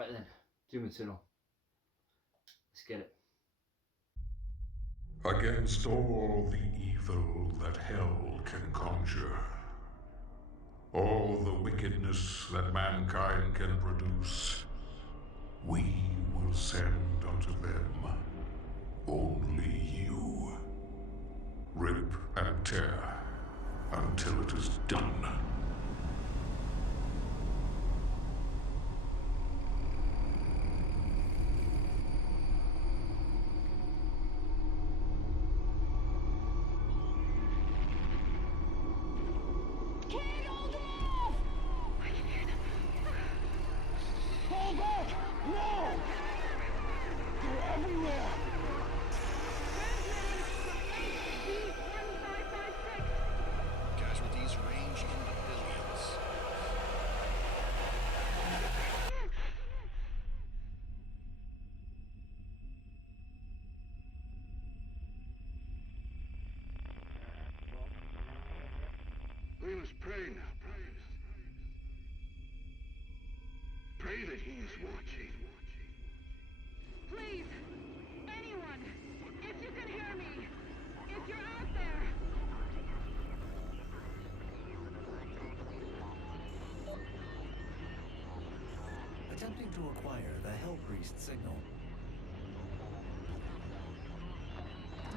Right then, Doom Eternal. Let's get it. Against all the evil that hell can conjure, all the wickedness that mankind can produce, we will send unto them only you. Rip and tear until it is done. Hold back! No! They're everywhere! Casualties range into billions. We must pray now, brothers. Pray that he is watching. Please, anyone, if you can hear me, if you're out there. Attempting to acquire the Hell Priest signal.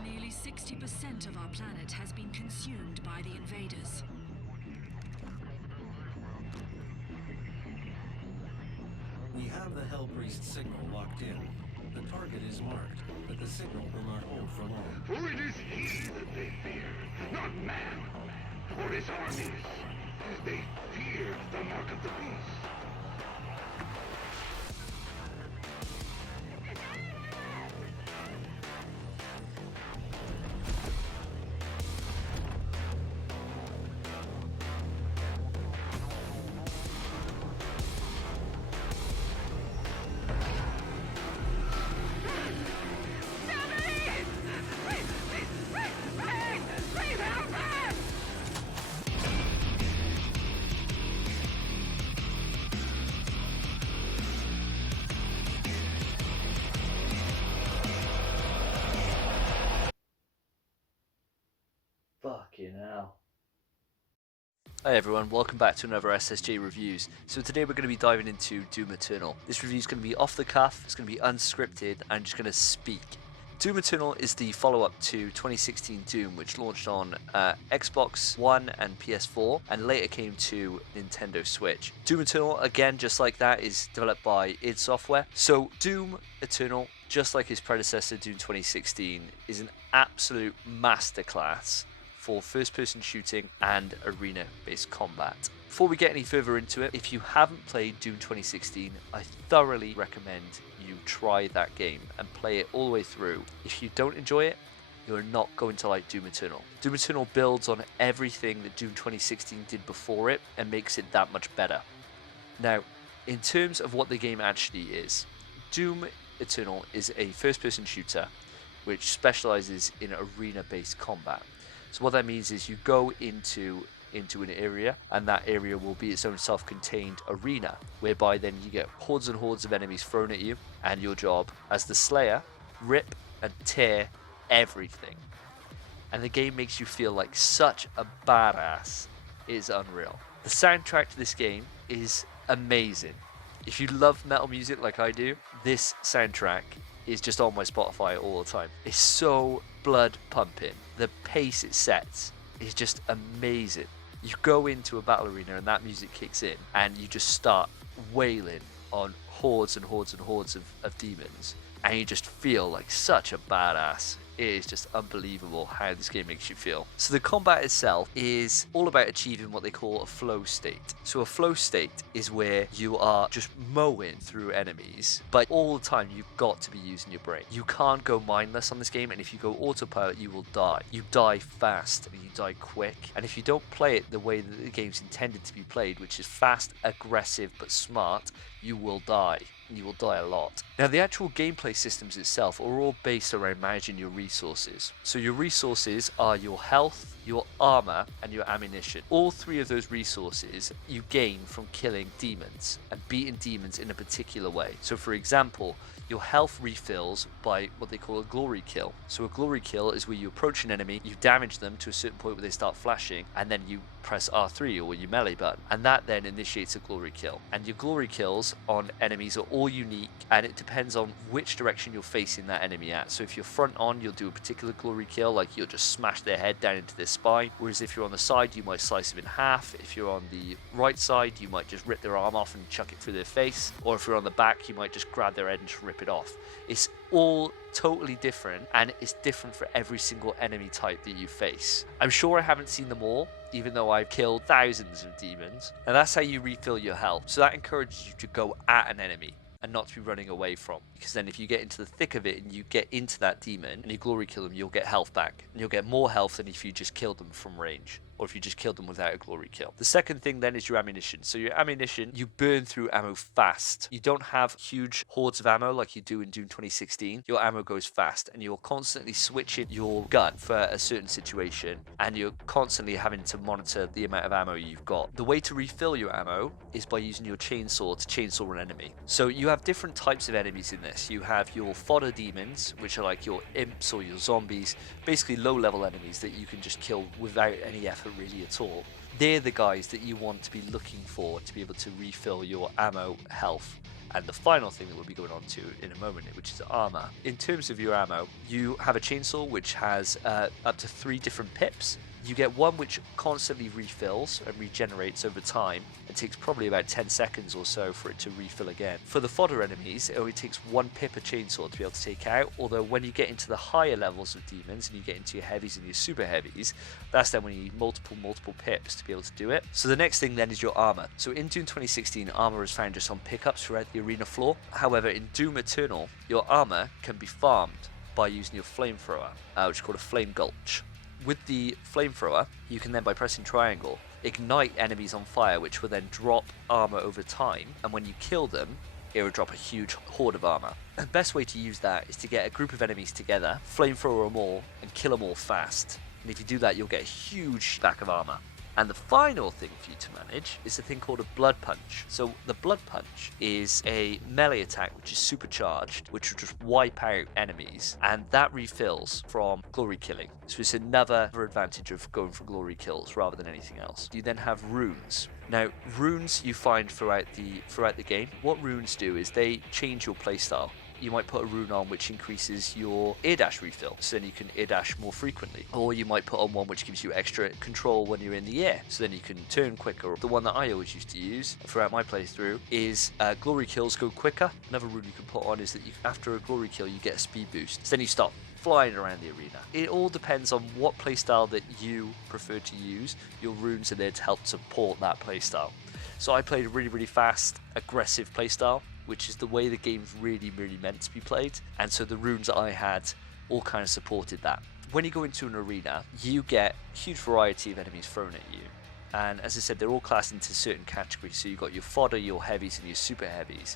Nearly 60% of our planet has been consumed by the invaders. We have the Hell Priest signal locked in. The target is marked, but the signal will not hold for long. For it is he that they fear, not man, or his armies. They fear the mark of the beast. Fucking hell. Hi everyone, welcome back to another SSJ Reviews. So today we're going to be diving into Doom Eternal. This review is going to be off the cuff, it's going to be unscripted, and just going to speak. Doom Eternal is the follow-up to 2016 Doom, which launched on Xbox One and PS4, and later came to Nintendo Switch. Doom Eternal, again, just like that, is developed by id Software. So Doom Eternal, just like his predecessor Doom 2016, is an absolute masterclass for first-person shooting and arena-based combat. Before we get any further into it, if you haven't played Doom 2016, I thoroughly recommend you try that game and play it all the way through. If you don't enjoy it, you're not going to like Doom Eternal. Doom Eternal builds on everything that Doom 2016 did before it and makes it that much better. Now, in terms of what the game actually is, Doom Eternal is a first-person shooter which specializes in arena-based combat. So what that means is you go into an area, and that area will be its own self-contained arena, whereby then you get hordes and hordes of enemies thrown at you, and your job as the Slayer, rip and tear everything. And the game makes you feel like such a badass. It is unreal. The soundtrack to this game is amazing. If you love metal music like I do, this soundtrack is just on my Spotify all the time. It's so blood pumping. The pace it sets is just amazing. You go into a battle arena and that music kicks in and you just start wailing on hordes and hordes and hordes of demons, and you just feel like such a badass. It is just unbelievable how this game makes you feel. So the combat itself is all about achieving what they call a flow state. So a flow state is where you are just mowing through enemies, but all the time you've got to be using your brain. You can't go mindless on this game, and if you go autopilot, you will die. You die fast and you die quick, and if you don't play it the way that the game's intended to be played, which is fast, aggressive, but smart, you will die. You will die a lot. Now, the actual gameplay systems itself are all based around managing your resources. So your resources are your health, your armor, and your ammunition. All three of those resources you gain from killing demons and beating demons in a particular way. So for example, your health refills by what they call a glory kill. So a glory kill is where you approach an enemy, you damage them to a certain point where they start flashing, and then you press R3 or your melee button, and that then initiates a glory kill. And your glory kills on enemies are all unique, and it depends on which direction you're facing that enemy at. So if you're front on, you'll do a particular glory kill, like you'll just smash their head down into their spine, whereas if you're on the side, you might slice them in half. If you're on the right side, you might just rip their arm off and chuck it through their face, or if you're on the back, you might just grab their head and just rip it off. It's all totally different, and it's different for every single enemy type that you face. I'm sure I haven't seen them all, even though I've killed thousands of demons, and that's how you refill your health. So that encourages you to go at an enemy and not to be running away from, because then if you get into the thick of it and you get into that demon and you glory kill them, you'll get health back, and you'll get more health than if you just killed them from range, or if you just killed them without a glory kill. The second thing then is your ammunition. So your ammunition, you burn through ammo fast. You don't have huge hordes of ammo like you do in Doom 2016. Your ammo goes fast, and you're constantly switching your gun for a certain situation, and you're constantly having to monitor the amount of ammo you've got. The way to refill your ammo is by using your chainsaw to chainsaw an enemy. So you have different types of enemies in this. You have your fodder demons, which are like your imps or your zombies, basically low level enemies that you can just kill without any effort really at all. They're the guys that you want to be looking for to be able to refill your ammo, health, and the final thing that we'll be going on to in a moment, which is armor. In terms of your ammo, you have a chainsaw which has up to 3 different pips. You get one which constantly refills and regenerates over time. It takes probably about 10 seconds or so for it to refill again. For the fodder enemies, it only takes 1 pip of chainsaw to be able to take out, although when you get into the higher levels of demons and you get into your heavies and your super heavies, that's then when you need multiple pips to be able to do it. So the next thing then is your armor. So in Doom 2016, armor is found just on pickups throughout the arena floor. However, in Doom Eternal, your armor can be farmed by using your flamethrower, which is called a flame gulch. With the flamethrower, you can then, by pressing triangle, ignite enemies on fire, which will then drop armor over time, and when you kill them, it will drop a huge horde of armor. The best way to use that is to get a group of enemies together, flamethrower them all, and kill them all fast. And if you do that, you'll get a huge stack of armor. And the final thing for you to manage is a thing called a blood punch. So the blood punch is a melee attack which is supercharged, which will just wipe out enemies, and that refills from glory killing. So it's another advantage of going for glory kills rather than anything else. You then have runes. Now, runes you find throughout the game. What runes do is they change your playstyle. You might put a rune on which increases your air dash refill, so then you can air dash more frequently. Or you might put on one which gives you extra control when you're in the air, so then you can turn quicker. The one that I always used to use throughout my playthrough is glory kills go quicker. Another rune you can put on is that after a glory kill you get a speed boost, so then you start flying around the arena. It all depends on what playstyle that you prefer to use. Your runes are there to help support that playstyle. So I played a really fast, aggressive playstyle, which is the way the game's really meant to be played, and so the runes that I had all kind of supported that. When you go into an arena, you get a huge variety of enemies thrown at you, and as I said, they're all classed into certain categories. So you've got your fodder, your heavies, and your super heavies.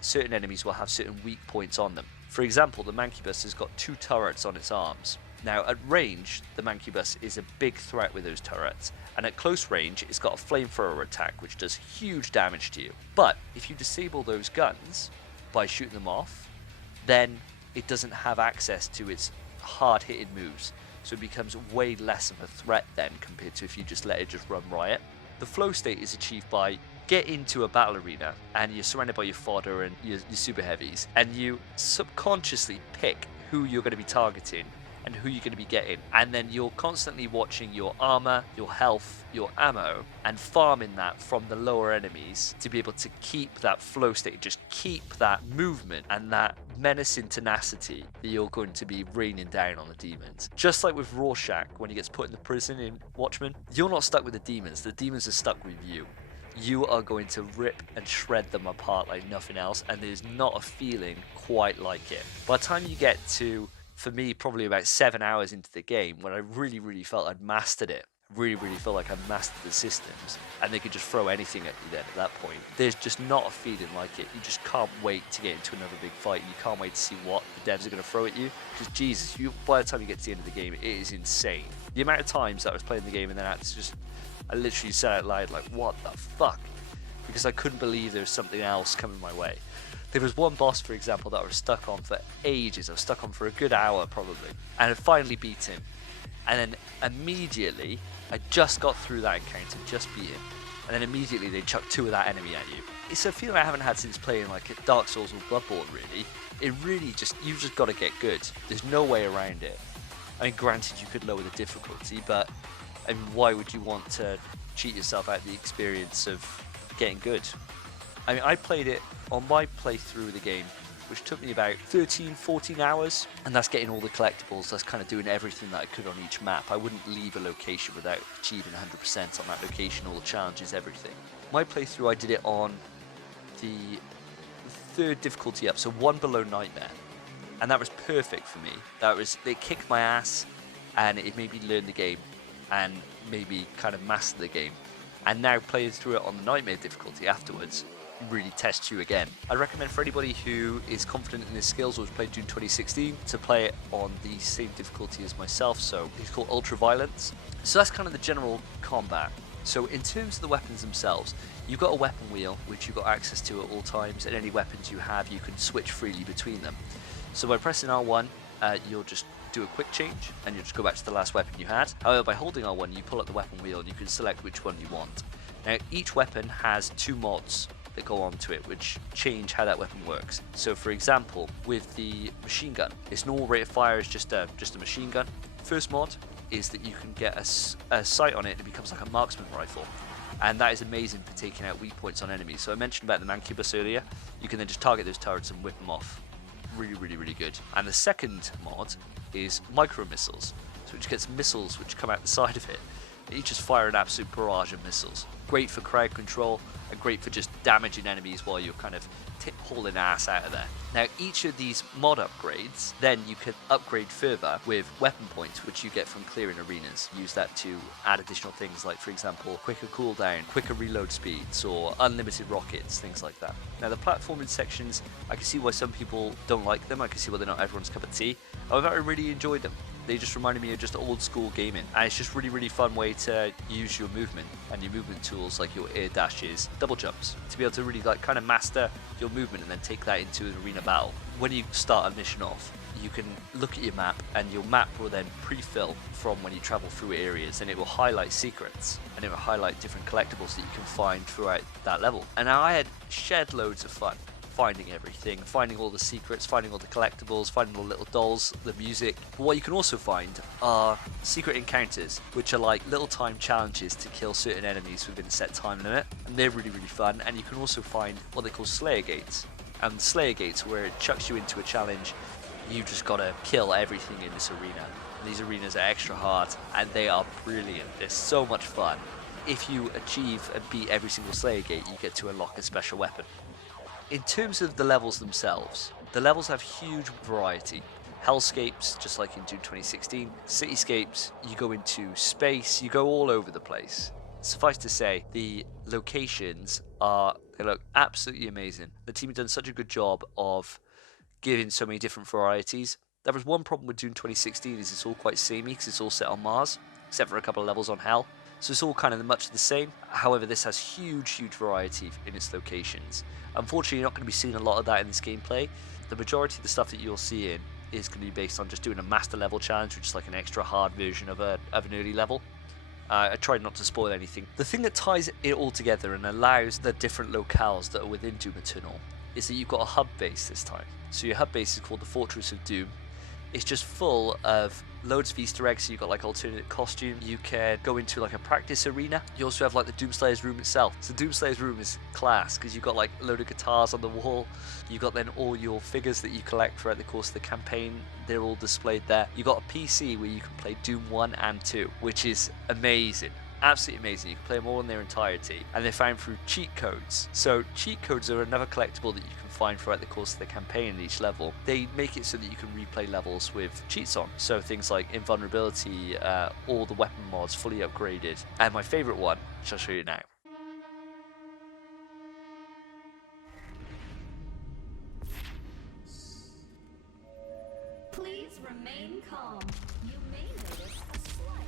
Certain enemies will have certain weak points on them. For example, the Mancubus has got 2 turrets on its arms. Now, at range, the Mancubus is a big threat with those turrets, and at close range, it's got a flamethrower attack, which does huge damage to you. But if you disable those guns by shooting them off, then it doesn't have access to its hard-hitting moves, so it becomes way less of a threat then compared to if you just let it just run riot. The flow state is achieved by get into a battle arena, and you're surrounded by your fodder and your super heavies, and you subconsciously pick who you're going to be targeting and who you're going to be getting, and then you're constantly watching your armor, your health, your ammo, and farming that from the lower enemies to be able to keep that flow state, just keep that movement and that menacing tenacity that you're going to be raining down on the demons. Just like with Rorschach when he gets put in the prison in Watchmen, you're not stuck with the demons are stuck with you. You are going to rip and shred them apart like nothing else, and there's not a feeling quite like it. By the time you get to, for me, probably about 7 hours into the game, when I really felt I'd mastered it, really felt like I mastered the systems, and they could just throw anything at you then at that point, there's just not a feeling like it. You just can't wait to get into another big fight. You can't wait to see what the devs are going to throw at you, because Jesus, by the time you get to the end of the game, it is insane. The amount of times that I was playing the game and then I literally said out loud, like, what the fuck? Because I couldn't believe there was something else coming my way. There was one boss, for example, that I was stuck on for ages. I was stuck on for a good hour, probably. And I finally beat him. And then immediately, I just got through that encounter, just beat him. And then immediately they chuck 2 of that enemy at you. It's a feeling I haven't had since playing like Dark Souls or Bloodborne, really. It really you've just got to get good. There's no way around it. I mean, granted, you could lower the difficulty, but I mean, why would you want to cheat yourself out of the experience of getting good? I mean, I played it on my playthrough of the game, which took me about 13, 14 hours, and that's getting all the collectibles, that's kind of doing everything that I could on each map. I wouldn't leave a location without achieving 100% on that location, all the challenges, everything. My playthrough, I did it on the 3rd difficulty up, so 1 below Nightmare, and that was perfect for me. It kicked my ass, and it made me learn the game, and maybe kind of master the game. And now playing through it on the Nightmare difficulty afterwards really tests you again. I'd recommend for anybody who is confident in his skills or has played Doom 2016 to play it on the same difficulty as myself, so it's called Ultra Violence. So that's kind of the general combat. So in terms of the weapons themselves, you've got a weapon wheel which you've got access to at all times, and any weapons you have you can switch freely between them. So by pressing R1 you'll just do a quick change and you'll just go back to the last weapon you had. However, by holding R1 you pull up the weapon wheel and you can select which one you want. Now each weapon has 2 mods that go on to it which change how that weapon works. So for example, with the machine gun, its normal rate of fire is just a machine gun. First mod is that you can get a sight on it and it becomes like a marksman rifle, and that is amazing for taking out weak points on enemies. So I mentioned about the Mancubus earlier, you can then just target those turrets and whip them off. Really, really, really good. And the second mod is micro missiles, so which gets missiles which come out the side of it. You just fire an absolute barrage of missiles. Great for crowd control and great for just damaging enemies while you're kind of hauling ass out of there. Now each of these mod upgrades then you can upgrade further with weapon points which you get from clearing arenas. Use that to add additional things like, for example, quicker cooldown, quicker reload speeds, or unlimited rockets, things like that. Now the platforming sections, I can see why some people don't like them. I can see why they're not everyone's cup of tea. However, I really enjoyed them. They just reminded me of just old school gaming, and it's just really fun way to use your movement and your movement tools like your air dashes, double jumps, to be able to really like kind of master your movement and then take that into an arena battle. When you start a mission off, you can look at your map and your map will then pre-fill from when you travel through areas, and it will highlight secrets and it will highlight different collectibles that you can find throughout that level. And now I had shed loads of fun finding everything, finding all the secrets, finding all the collectibles, finding all the little dolls, the music. But what you can also find are secret encounters, which are like little time challenges to kill certain enemies within a set time limit, and they're really fun. And you can also find what they call Slayer Gates, and Slayer Gates where it chucks you into a challenge. You just gotta kill everything in this arena. And these arenas are extra hard and they are brilliant. They're so much fun. If you achieve and beat every single Slayer Gate, you get to unlock a special weapon. In terms of the levels themselves, the levels have huge variety. Hellscapes, just like in Doom 2016. Cityscapes, you go into space, you go all over the place. Suffice to say, the locations they look absolutely amazing. The team have done such a good job of giving so many different varieties. There was one problem with Doom 2016 is it's all quite samey because it's all set on Mars, except for a couple of levels on Hell. So it's all kind of much the same. However, this has huge variety in its locations. Unfortunately, you're not going to be seeing a lot of that in this gameplay. The majority of the stuff that you'll see in is going to be based on just doing a master level challenge, which is like an extra hard version of an early level. I tried not to spoil anything. The thing that ties it all together and allows the different locales that are within Doom Eternal is that you've got a hub base this time. So your hub base is called the Fortress of Doom. It's just full of loads of Easter eggs. So you've got like alternate costume. You can go into like a practice arena. You also have like the Doomslayer's room itself. So Doomslayer's room is class because you've got like a load of guitars on the wall. You've got then all your figures that you collect throughout the course of the campaign. They're all displayed there. You've got a PC where you can play Doom 1 and 2, which is amazing. Absolutely amazing. You can play them all in their entirety, and they're found through cheat codes. So cheat codes are another collectible that you can find throughout the course of the campaign in each level. They make it so that you can replay levels with cheats on. So things like invulnerability, all the weapon mods fully upgraded, and my favourite one, which I'll show you now. Please remain calm. You may notice a slight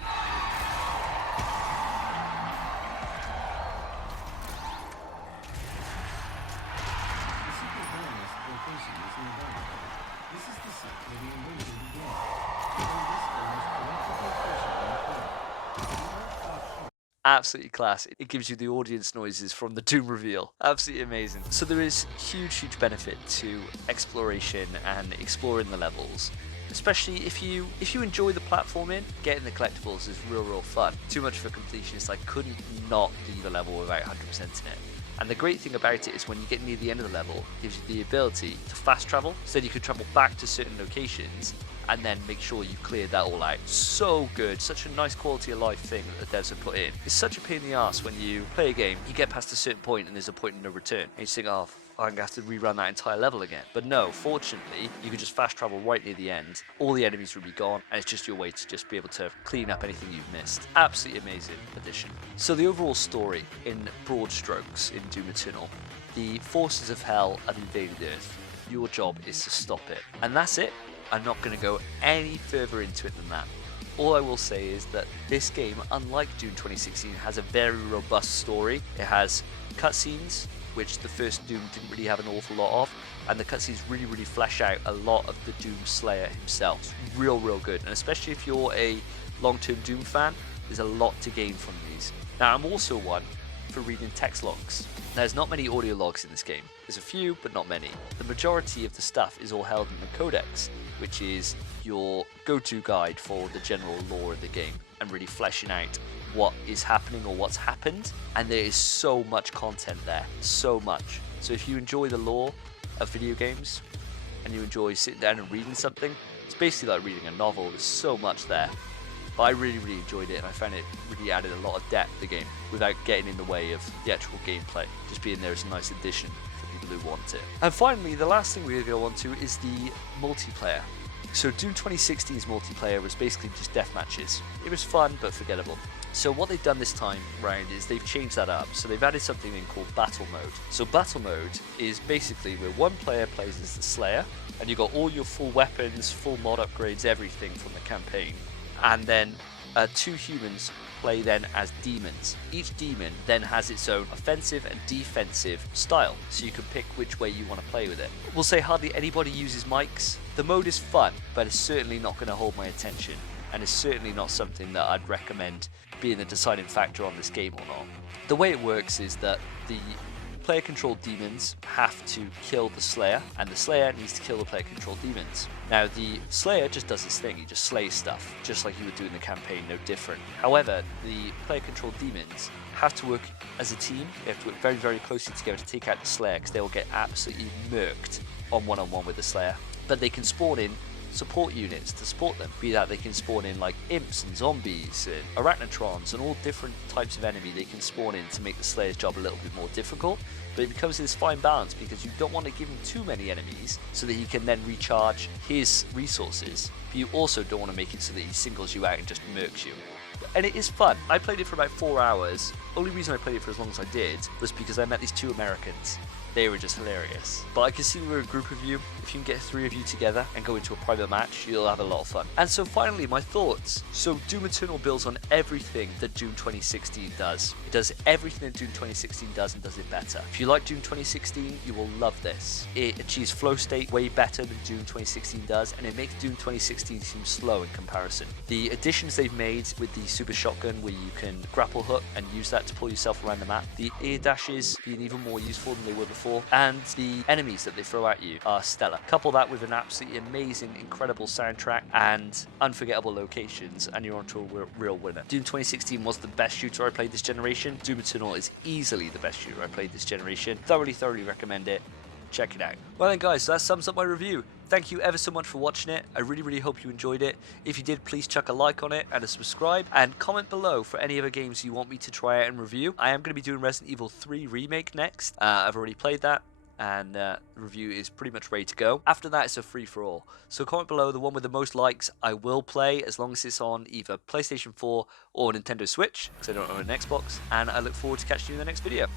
Absolutely class. It gives you the audience noises from the Doom reveal. Absolutely amazing. So there is huge benefit to exploration and exploring the levels. Especially if you enjoy the platforming, getting the collectibles is real fun. Too much for completionists. I couldn't not leave a level without 100% in it. And the great thing about it is when you get near the end of the level, it gives you the ability to fast travel, so that you can travel back to certain locations and then make sure you cleared that all out. So good, such a nice quality of life thing that the devs have put in. It's such a pain in the ass when you play a game, you get past a certain point and there's a point of no return. And you think, oh, I'm gonna have to rerun that entire level again. But no, fortunately, you can just fast travel right near the end. All the enemies will be gone, and it's just your way to just be able to clean up anything you've missed. Absolutely amazing addition. So the overall story, in broad strokes, in Doom Eternal, the forces of hell have invaded Earth. Your job is to stop it. And that's it. I'm not going to go any further into it than that. All I will say is that this game, unlike Doom 2016, has a very robust story. It has cutscenes, which the first Doom didn't really have an awful lot of, and the cutscenes really flesh out a lot of the Doom Slayer himself. It's real good, and especially if you're a long-term Doom fan, there's a lot to gain from these. Now, I'm also one for reading text logs. There's not many audio logs in this game. There's a few, but not many. The majority of the stuff is all held in the Codex, which is your go-to guide for the general lore of the game and really fleshing out what is happening or what's happened. And there is so much content there, so much. So if you enjoy the lore of video games and you enjoy sitting down and reading something, it's basically like reading a novel. There's so much there. But I really enjoyed it, and I found it really added a lot of depth to the game without getting in the way of the actual gameplay. Just being there is a nice addition for people who want it. And finally, the last thing we're going to go on to is the multiplayer. So Doom 2016's multiplayer was basically just death matches. It was fun, but forgettable. So what they've done this time round is they've changed that up. So they've added something in called Battle Mode. So Battle Mode is basically where one player plays as the Slayer, and you've got all your full weapons, full mod upgrades, everything from the campaign. And then two humans play then as demons. Each demon then has its own offensive and defensive style, so you can pick which way you want to play with it. We'll say hardly anybody uses mics. The mode is fun, but it's certainly not going to hold my attention, and it's certainly not something that I'd recommend being the deciding factor on this game or not. The way it works is that the player-controlled demons have to kill the Slayer, and the Slayer needs to kill the player-controlled demons. Now, the Slayer just does his thing, he just slays stuff, just like you would do in the campaign, no different. However, the player-controlled demons have to work as a team. They have to work very closely together to take out the Slayer, because they will get absolutely murked on one-on-one with the Slayer. But they can spawn in support units to support them, be that they can spawn in like imps and zombies and arachnotrons and all different types of enemy they can spawn in to make the Slayer's job a little bit more difficult. But it becomes this fine balance because you don't want to give him too many enemies so that he can then recharge his resources, but you also don't want to make it so that he singles you out and just murks you. And it is fun. I played it for about 4 hours. Only reason I played it for as long as I did was because I met these two Americans. They were just hilarious. But I can see we're a group of you. If you can get 3 of you together and go into a private match, you'll have a lot of fun. And so finally, my thoughts. So Doom Eternal builds on everything that Doom 2016 does. It does everything that Doom 2016 does and does it better. If you like Doom 2016, you will love this. It achieves flow state way better than Doom 2016 does, and it makes Doom 2016 seem slow in comparison. The additions they've made with the super shotgun where you can grapple hook and use that to pull yourself around the map, the ear dashes being even more useful than they were before, and the enemies that they throw at you are stellar. Couple that with an absolutely amazing, incredible soundtrack and unforgettable locations, and you're onto a real winner. Doom 2016 was the best shooter I played this generation. Doom Eternal is easily the best shooter I played this generation. Thoroughly recommend it. Check it out. Well then guys, so that sums up my review. Thank you ever so much for watching it. I really hope you enjoyed it. If you did, please chuck a like on it and a subscribe, and comment below for any other games you want me to try out and review. I am going to be doing Resident Evil 3 Remake next. I've already played that, and the review is pretty much ready to go. After that, it's a free-for-all. So comment below the one with the most likes. I will play as long as it's on either PlayStation 4 or Nintendo Switch, because I don't own an Xbox, and I look forward to catching you in the next video.